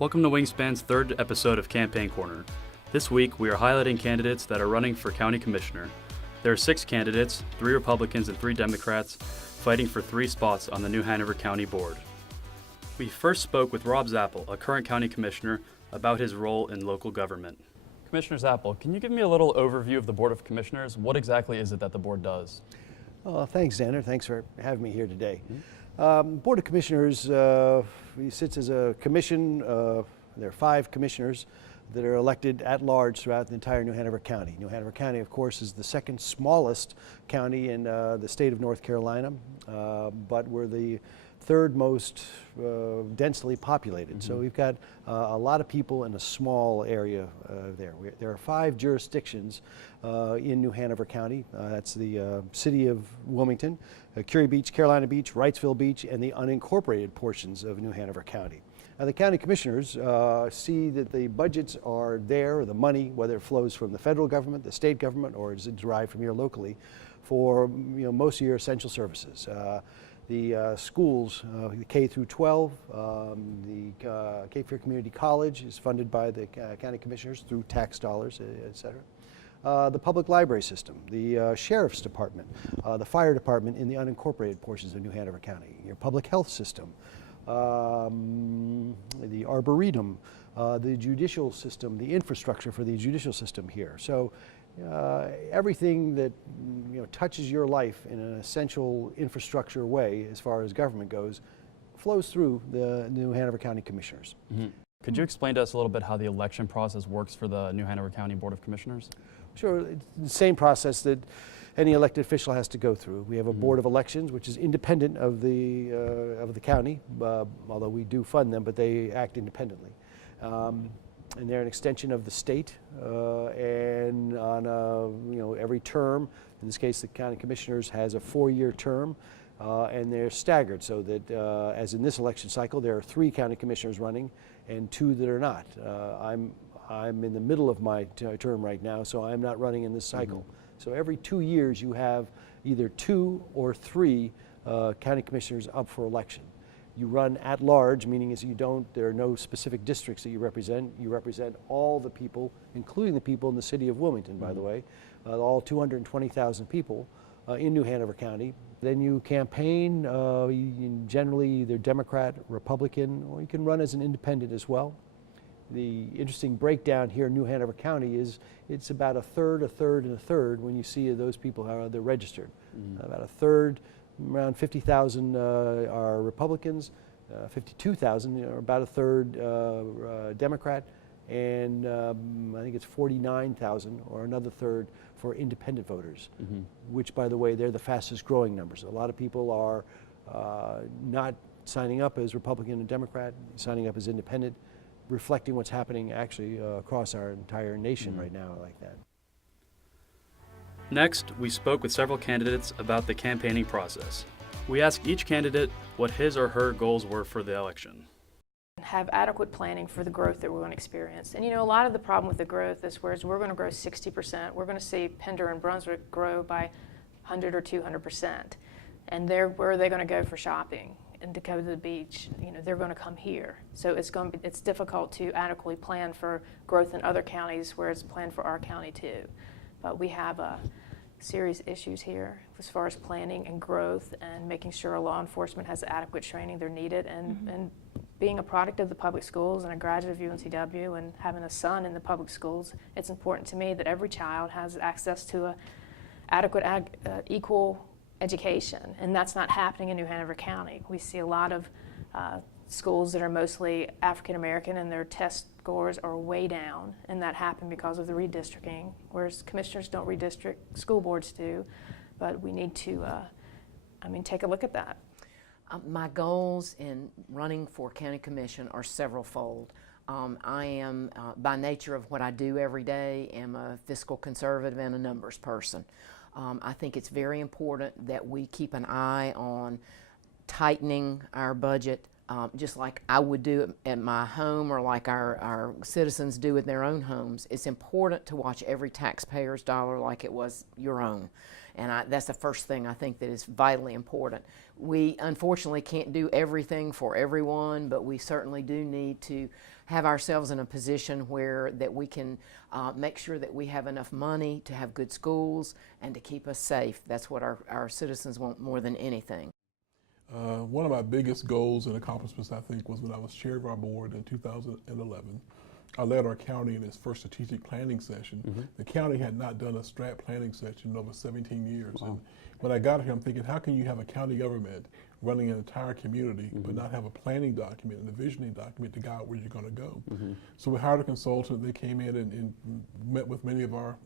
Welcome to Wingspan's third episode of Campaign Corner. This week, we are highlighting candidates that are running for county commissioner. There are 6 candidates, 3 Republicans and 3 Democrats, fighting for 3 spots on the New Hanover County Board. We first spoke with Rob Zappel, a current county commissioner, about his role in local government. Commissioner Zappel, can you give me a little overview of the Board of Commissioners? What exactly is it that the board does? Thanks, Xander. Thanks for having me here today. Board of Commissioners sits as a commission. There are 5 commissioners that are elected at large throughout the entire New Hanover County. New Hanover County, of course, is the second smallest county in the state of North Carolina, but we're the third most densely populated. So we've got a lot of people in a small area there. There are 5 jurisdictions in New Hanover County. That's the city of Wilmington, Curie Beach, Carolina Beach, Wrightsville Beach, and the unincorporated portions of New Hanover County. Now, the county commissioners see that the budgets are there, the money, whether it flows from the federal government, the state government, or is it derived from here locally, for most of your essential services. The schools, the K through 12, the Cape Fear Community College is funded by the county commissioners through tax dollars, et cetera. The public library system, the sheriff's department, the fire department in the unincorporated portions of New Hanover County, your public health system, the arboretum, the judicial system, the infrastructure for the judicial system here. So everything that touches your life in an essential infrastructure way as far as government goes flows through the New Hanover County Commissioners. Could you explain to us a little bit how the election process works for the New Hanover County Board of Commissioners? Sure, it's the same process that any elected official has to go through. We have a board of elections, which is independent of the county, although we do fund them, but they act independently. And they're an extension of the state, and on every term, in this case the county commissioners has a 4-year term, and they're staggered so that as in this election cycle there are 3 county commissioners running and 2 that are not. I'm in the middle of my term right now, so I'm not running in this cycle. So every 2 years you have either 2 or 3 county commissioners up for election. You run at large, meaning there are no specific districts that you represent. You represent all the people, including the people in the city of Wilmington, by the way, all 220,000 people in New Hanover County. Then you campaign, generally either Democrat, Republican, or you can run as an independent as well. The interesting breakdown here in New Hanover County is it's about a third, and a third when you see those people how they're registered. About a third, around 50,000 are Republicans, 52,000 are about a third Democrat, and I think it's 49,000 or another third for independent voters, which, by the way, they're the fastest growing numbers. A lot of people are not signing up as Republican and Democrat, signing up as independent, reflecting what's happening actually across our entire nation right now like that. Next, we spoke with several candidates about the campaigning process. We asked each candidate what his or her goals were for the election. Have adequate planning for the growth that we're going to experience. And a lot of the problem with the growth is whereas we're going to grow 60%, we're going to see Pender and Brunswick grow by 100 or 200%. And where are they going to go for shopping? And to go to the beach, they're going to come here. So it's difficult to adequately plan for growth in other counties where it's planned for our county too. But we have serious issues here as far as planning and growth and making sure law enforcement has the adequate training they're needed. And being a product of the public schools and a graduate of UNCW and having a son in the public schools, it's important to me that every child has access to an adequate, equal education, and that's not happening in New Hanover County. We see a lot of schools that are mostly African American and their test scores are way down, and that happened because of the redistricting, whereas commissioners don't redistrict, school boards do, but we need to take a look at that. My goals in running for county commission are several-fold. I am, by nature of what I do every day, am a fiscal conservative and a numbers person. I think it's very important that we keep an eye on tightening our budget, just like I would do at my home or like our citizens do in their own homes. It's important to watch every taxpayer's dollar like it was your own. And that's the first thing I think that is vitally important. We unfortunately can't do everything for everyone, but we certainly do need to have ourselves in a position where that we can make sure that we have enough money to have good schools and to keep us safe. That's what our citizens want more than anything. One of my biggest goals and accomplishments, I think, was when I was chair of our board in 2011. I led our county in its first strategic planning session. The county had not done a strat planning session in over 17 years. Wow. And when I got here, I'm thinking, how can you have a county government running an entire community but not have a planning document and a visioning document to guide where you're going to go? So we hired a consultant. They came in and met with many of our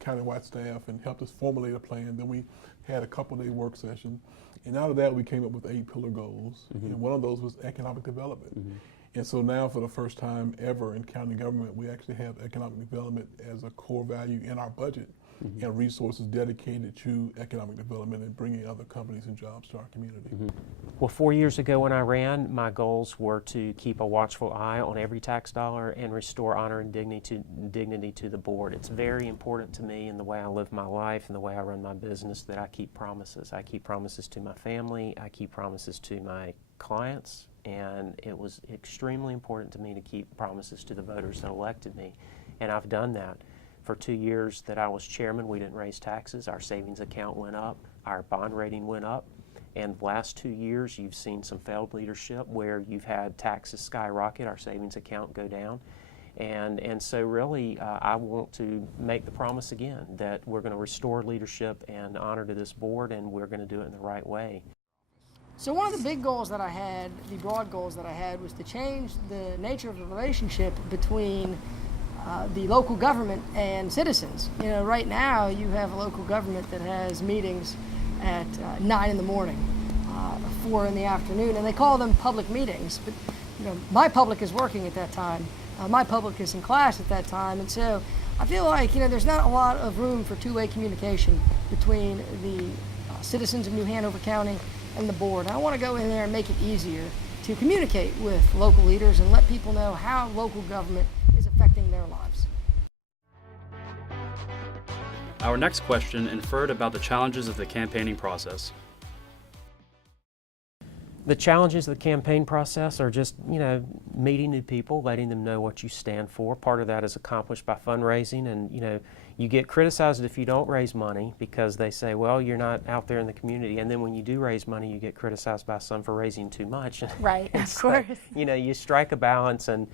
countywide staff and helped us formulate a plan. Then we had a couple-day work session. And out of that, we came up with 8 pillar goals. And one of those was economic development. And so now, for the first time ever in county government, we actually have economic development as a core value in our budget and resources dedicated to economic development and bringing other companies and jobs to our community. Well, 4 years ago when I ran, my goals were to keep a watchful eye on every tax dollar and restore honor and dignity to the board. It's very important to me in the way I live my life and the way I run my business that I keep promises. I keep promises to my family, I keep promises to my clients, and it was extremely important to me to keep promises to the voters that elected me, and I've done that. For 2 years that I was chairman, we didn't raise taxes. Our savings account went up, our bond rating went up, and the last 2 years you've seen some failed leadership where you've had taxes skyrocket, our savings account go down. And so really I want to make the promise again that we're going to restore leadership and honor to this board, and we're going to do it in the right way. So one of the big goals that I had, the broad goals that I had, was to change the nature of the relationship between the local government and citizens. You know, right now you have a local government that has meetings at 9 in the morning, 4 in the afternoon, and they call them public meetings. But you know, my public is working at that time. My public is in class at that time, and so I feel like there's not a lot of room for two-way communication between the citizens of New Hanover County and the board. I want to go in there and make it easier to communicate with local leaders and let people know how local government is affecting their lives. Our next question inferred about the challenges of the campaigning process. The challenges of the campaign process are just, meeting new people, letting them know what you stand for. Part of that is accomplished by fundraising, and you get criticized if you don't raise money because they say, well, you're not out there in the community. And then when you do raise money, you get criticized by some for raising too much. Right, of course. You strike a balance, and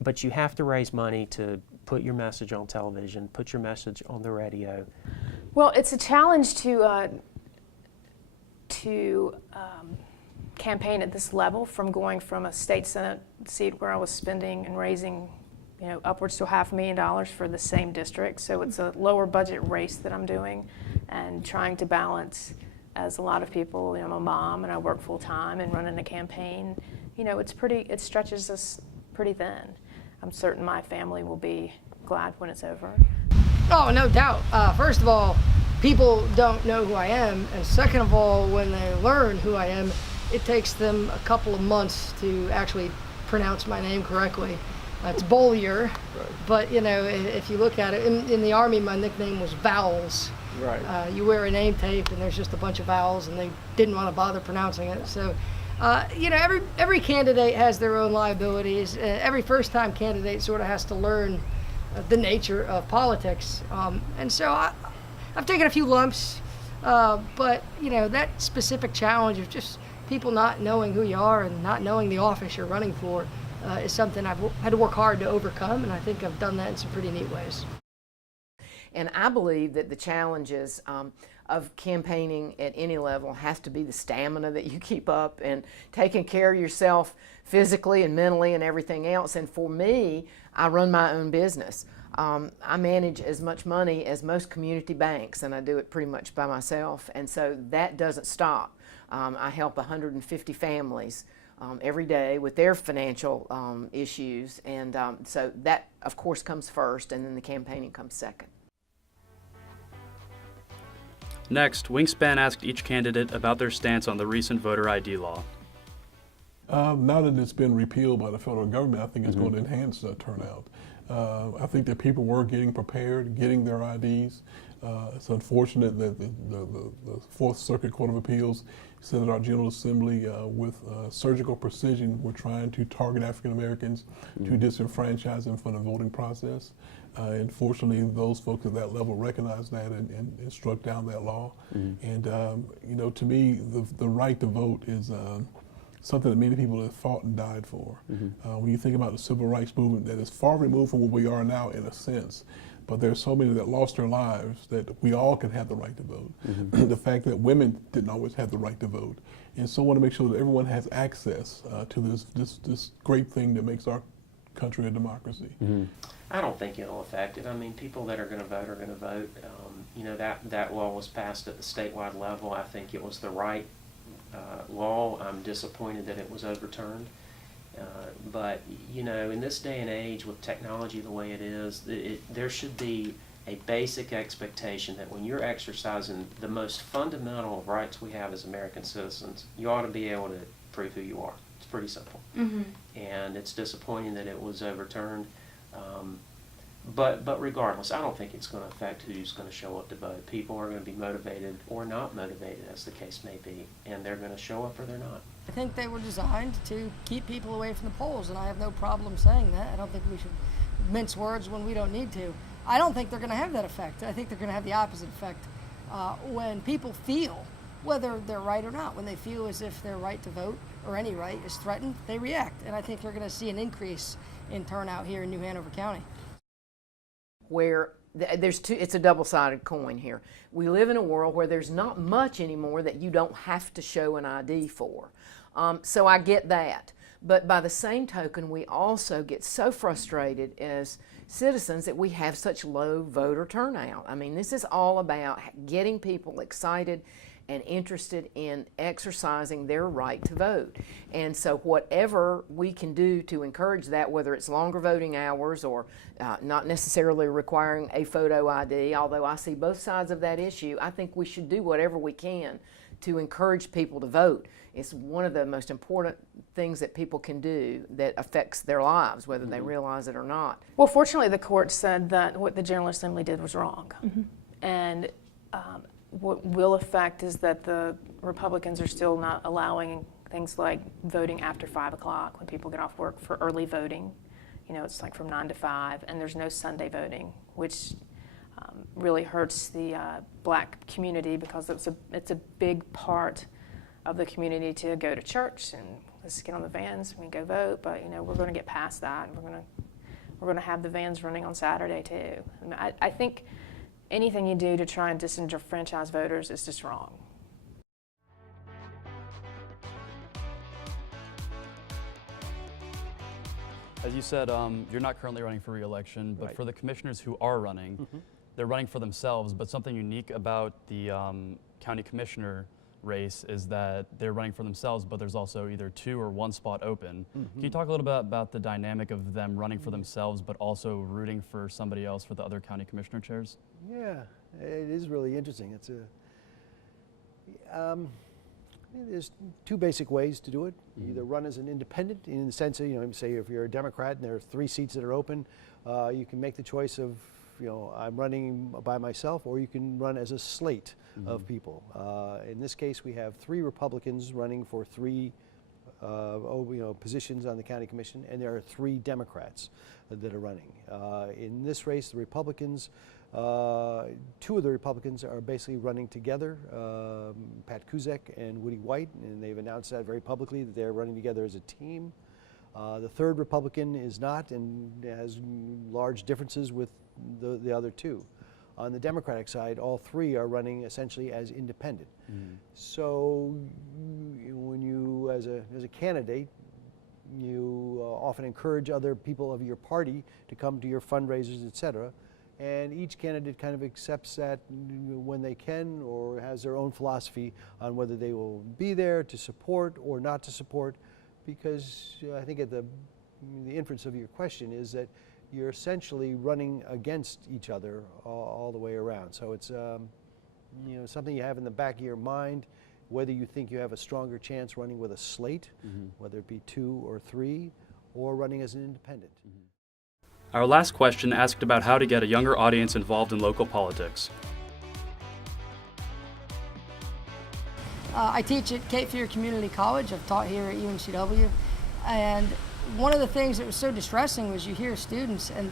but you have to raise money to put your message on television, put your message on the radio. Well, it's a challenge to campaign at this level, from going from a state senate seat where I was spending and raising upwards to $500,000 for the same district. So it's a lower budget race that I'm doing, and trying to balance, as a lot of people, I'm a mom and I work full time, and running a campaign, it stretches us pretty thin. I'm certain my family will be glad when it's over. Oh, no doubt. First of all, people don't know who I am, and second of all, when they learn who I am, it takes them a couple of months to actually pronounce my name correctly. It's Bollier, right. But if you look at it, in the Army, my nickname was Vowels. Right. You wear a name tape and there's just a bunch of vowels, and they didn't want to bother pronouncing it. So, every candidate has their own liabilities. Every first-time candidate sort of has to learn the nature of politics. And so I've taken a few lumps, but that specific challenge of just people not knowing who you are and not knowing the office you're running for is something I've had to work hard to overcome, and I think I've done that in some pretty neat ways. And I believe that the challenges of campaigning at any level has to be the stamina that you keep up and taking care of yourself physically and mentally and everything else. And for me, I run my own business. I manage as much money as most community banks, and I do it pretty much by myself, and so that doesn't stop. I help 150 families every day with their financial issues, and so that, of course, comes first, and then the campaigning comes second. Next, WingSpan asked each candidate about their stance on the recent voter ID law. Now that it's been repealed by the federal government, I think it's going to enhance turnout. I think that people were getting prepared, getting their IDs. It's unfortunate that the Fourth Circuit Court of Appeals said at our General Assembly with surgical precision we're trying to target African Americans to disenfranchise them from the voting process. And fortunately, those folks at that level recognized that and struck down that law. And you know, to me, the right to vote is something that many people have fought and died for. When you think about the civil rights movement, that is far removed from where we are now in a sense, but there's so many that lost their lives that we all can have the right to vote. The fact that women didn't always have the right to vote. And so I want to make sure that everyone has access to this great thing that makes our country a democracy. I don't think it'll affect it. I mean, people that are going to vote are going to vote. You know, that law was passed at the statewide level. I think it was the right law. I'm disappointed that it was overturned. But, you know, in this day and age with technology the way it is, there should be a basic expectation that when you're exercising the most fundamental of rights we have as American citizens, you ought to be able to prove who you are. It's pretty simple. And it's disappointing that it was overturned. But regardless, I don't think it's going to affect who's going to show up to vote. People are going to be motivated or not motivated, as the case may be, and they're going to show up or they're not. I think they were designed to keep people away from the polls, and I have no problem saying that. I don't think we should mince words when we don't need to. I don't think they're going to have that effect. I think they're going to have the opposite effect. When people feel, whether they're right or not, when they feel as if their right to vote or any right is threatened, they react. And I think you're going to see an increase in turnout here in New Hanover County. Where it's a double-sided coin here. We live in a world where there's not much anymore that you don't have to show an ID for. So I get that. But by the same token, we also get so frustrated as citizens that we have such low voter turnout. I mean, this is all about getting people excited and interested in exercising their right to vote. And so whatever we can do to encourage that, whether it's longer voting hours or not necessarily requiring a photo ID, although I see both sides of that issue, I think we should do whatever we can to encourage people to vote. It's one of the most important things that people can do that affects their lives, whether they realize it or not. Well, fortunately, the court said that what the General Assembly did was wrong. And what will affect is that the Republicans are still not allowing things like voting after 5 o'clock when people get off work for early voting. You know, it's like from 9 to 5, and there's no Sunday voting, which really hurts the black community because it's a big part of the community to go to church and let's get on the vans and go vote. But you know, we're going to get past that, and we're going to have the vans running on Saturday too. I mean, I think anything you do to try and disenfranchise voters is just wrong. As you said, you're not currently running for re-election, but Right. for the commissioners who are running, they're running for themselves. But something unique about the county commissioner race is that they're running for themselves, but there's also either 2 or 1 spot open. Can you talk a little bit about the dynamic of them running for themselves, but also rooting for somebody else for the other county commissioner chairs? Yeah, it is really interesting. It's there's 2 basic ways to do it. You either run as an independent in the sense of, you know, say if you're a Democrat and there are 3 seats that are open, you can make the choice of, you know, I'm running by myself, or you can run as a slate of people. In this case, we have 3 Republicans running for 3 positions on the county commission, and there are 3 Democrats that are running. In this race, the Republicans, 2 of the Republicans are basically running together, Pat Kuzek and Woody White, and they've announced that very publicly that they're running together as a team. The 3rd Republican is not and has large differences with the other 2. On the Democratic side, all 3 are running essentially as independent. So when you, as a candidate, you often encourage other people of your party to come to your fundraisers, etc. And each candidate kind of accepts that when they can, or has their own philosophy on whether they will be there to support or not to support. Because I think the inference of your question is that you're essentially running against each other all the way around. So it's something you have in the back of your mind, whether you think you have a stronger chance running with a slate, whether it be 2 or 3, or running as an independent. Our last question asked about how to get a younger audience involved in local politics. I teach at Cape Fear Community College. I've taught here at UNCW. And one of the things that was so distressing was you hear students and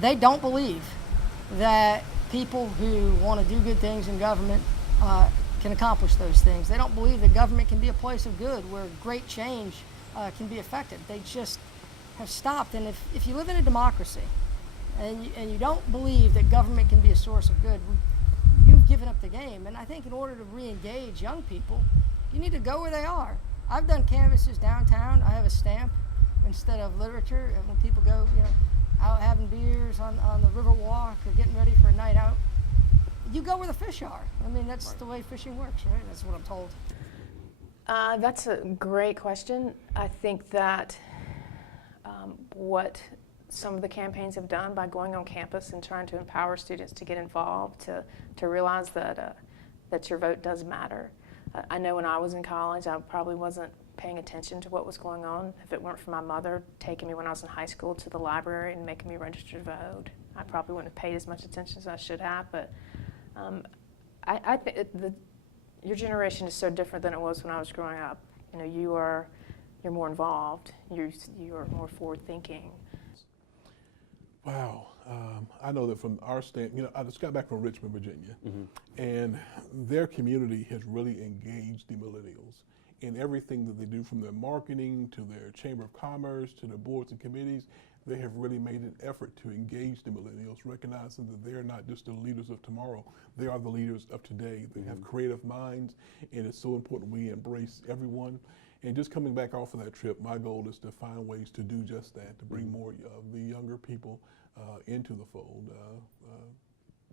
they don't believe that people who want to do good things in government can accomplish those things. They don't believe that government can be a place of good where great change can be effected. They just have stopped. And if you live in a democracy and you don't believe that government can be a source of good, you've given up the game. And I think in order to re-engage young people, you need to go where they are. I've done canvases downtown. I have a stamp instead of literature, and when people go, out having beers on the river walk or getting ready for a night out, you go where the fish are. I mean, that's the way fishing works, right? That's what I'm told. That's a great question. I think that what some of the campaigns have done by going on campus and trying to empower students to get involved, to realize that your vote does matter. I know when I was in college, I probably wasn't paying attention to what was going on. If it weren't for my mother taking me when I was in high school to the library and making me register to vote, I probably wouldn't have paid as much attention as I should have. But I think your generation is so different than it was when I was growing up. You're more involved. You are more forward-thinking. Wow. I know that from our I just got back from Richmond, Virginia, and their community has really engaged the millennials in everything that they do, from their marketing to their Chamber of Commerce to their boards and committees. They have really made an effort to engage the millennials, recognizing that they're not just the leaders of tomorrow, they are the leaders of today. They have creative minds, and it's so important we embrace everyone. And just coming back off of that trip, my goal is to find ways to do just that, to bring more of the younger people into the fold.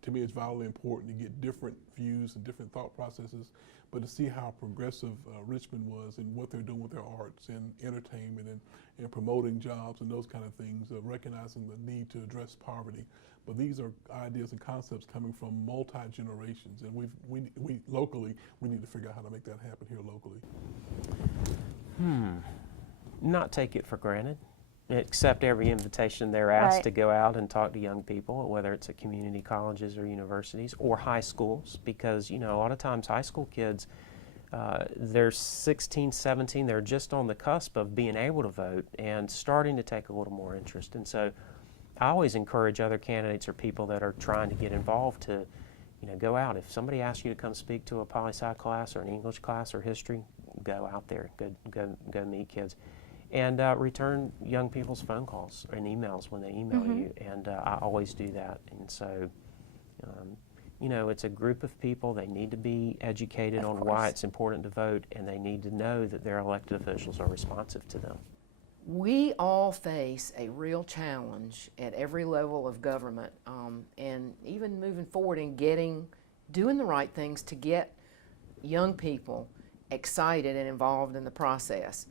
To me, it's vitally important to get different views and different thought processes, but to see how progressive Richmond was and what they're doing with their arts and entertainment and promoting jobs and those kind of things, recognizing the need to address poverty. But these are ideas and concepts coming from multi-generations, and we locally, we need to figure out how to make that happen here locally. Not take it for granted. Accept every invitation they're asked to go out and talk to young people, whether it's at community colleges or universities or high schools, because a lot of times high school kids, they're 16, 17, they're just on the cusp of being able to vote and starting to take a little more interest. And so I always encourage other candidates or people that are trying to get involved to go out. If somebody asks you to come speak to a poli-sci class or an English class or history, go out there, go meet kids. And return young people's phone calls and emails when they email you, and I always do that. And so, it's a group of people. They need to be educated on why it's important to vote, and they need to know that their elected officials are responsive to them. We all face a real challenge at every level of government, and even moving forward and doing the right things to get young people excited and involved in the process.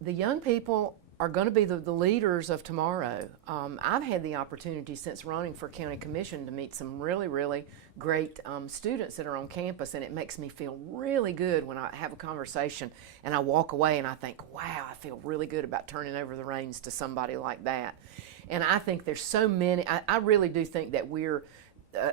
The young people are going to be the leaders of tomorrow. I've had the opportunity since running for county commission to meet some really, really great students that are on campus, and it makes me feel really good when I have a conversation and I walk away and I think, wow, I feel really good about turning over the reins to somebody like that. And I think there's so many, I really do think that we're,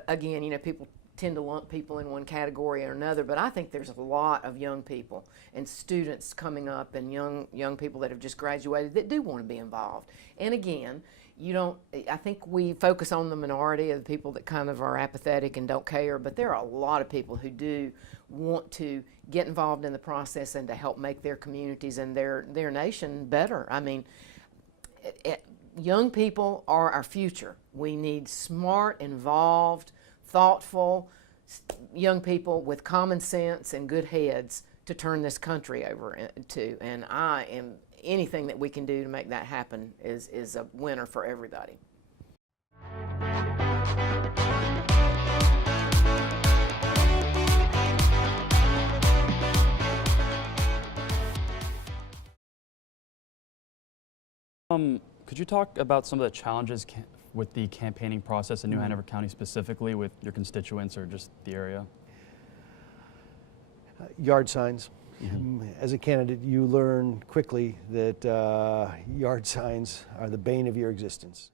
again, people tend to lump people in one category or another, but I think there's a lot of young people and students coming up and young people that have just graduated that do want to be involved. And again, I think we focus on the minority of the people that kind of are apathetic and don't care, but there are a lot of people who do want to get involved in the process and to help make their communities and their nation better. I mean, young people are our future. We need smart, involved, thoughtful young people with common sense and good heads to turn this country over to. And anything that we can do to make that happen is a winner for everybody. Could you talk about some of the challenges with the campaigning process in New Hanover County specifically with your constituents or just the area? Yard signs. As a candidate, you learn quickly that yard signs are the bane of your existence.